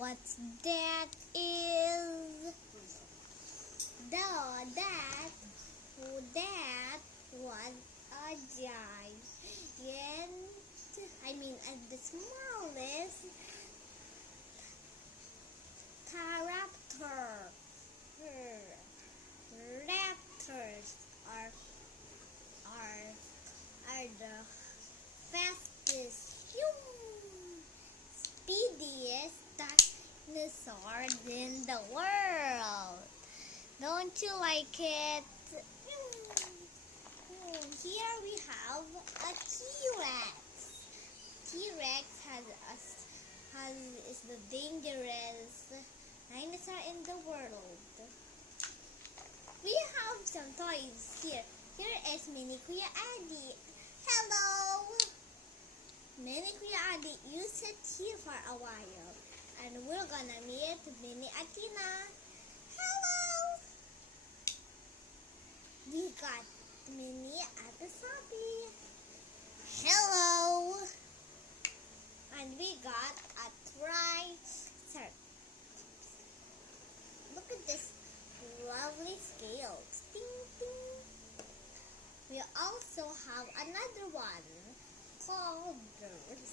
What's that is? That was a giant. The smallest raptor. Raptors are the fastest, speediest dinosaurs in the world. Don't you like it? Here we have a T-Rex. T-Rex is the dangerous dinosaur in the world. We have some toys here. Here is Mini Kuya Adi. Hello! Mini Kuya Adi used to here for a while. And we're gonna meet Mini Atina. Hello! We got Mini Atasabi. Hello! And we got a Triceratops. Look at this lovely scales. Ding, ding. We also have another one called birds.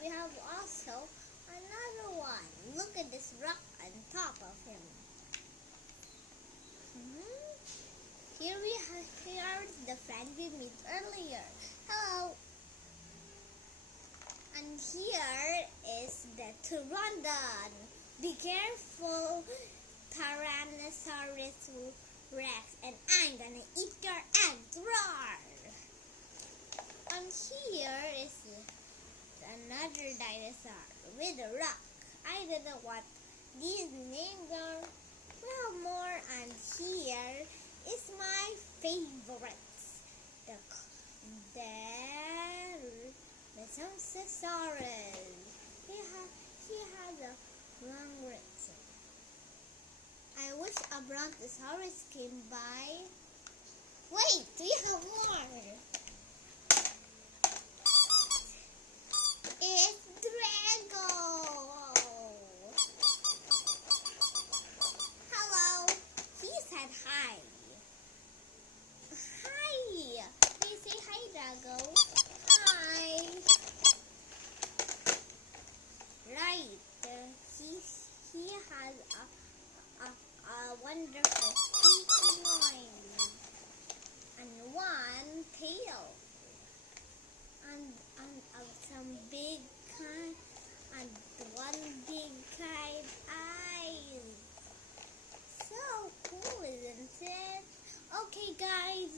We have also another one. Look at this rock on top of him. Here is the friend we met earlier. Hello. And here is the Pteranodon. Be careful, Tyrannosaurus Rex, and I'm gonna eat your eggs. Roar! And here is another dinosaur with a rock. I don't know what these names are. Well, more. And here is my favorites. The Samsosaurus. He has a long wrist. I wish a Brontosaurus came by. Wait, we have more. It's Drago. Hello. He said hi. Hi. Please say hi, Drago. Hi. Right. He has a wonderful mind and one tail and some big kind and one big kind eyes. So cool, isn't it? Okay, guys,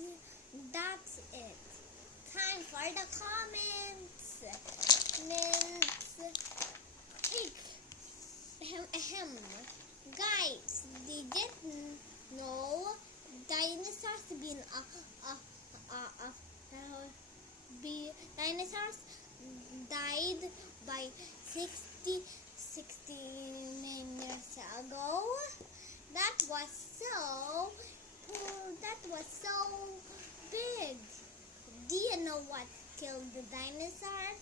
that's it. Time for the comments. Guys, did you know dinosaurs dinosaurs died by 69 years ago? That was so big. Do you know what killed the dinosaurs?